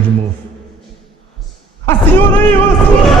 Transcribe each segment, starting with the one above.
Share de novo. A senhora aí, a senhora!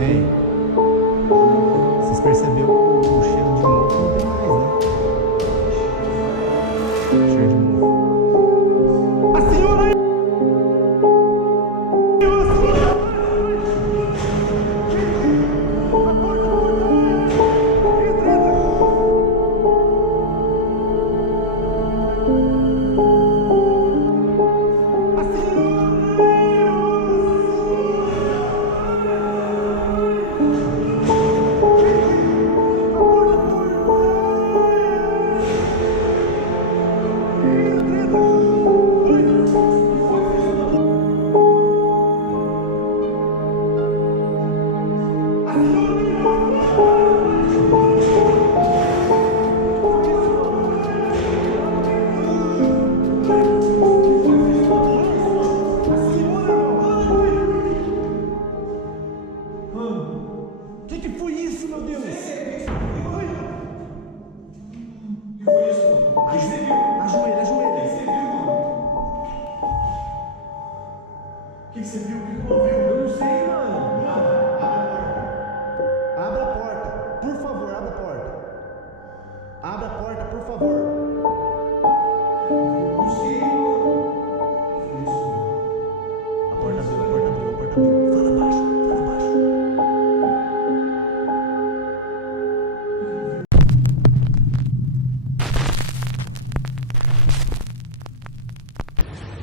Ei, vocês perceberam o cheiro de mofo não tem mais, né? Cheiro de mofo. A senhora aí!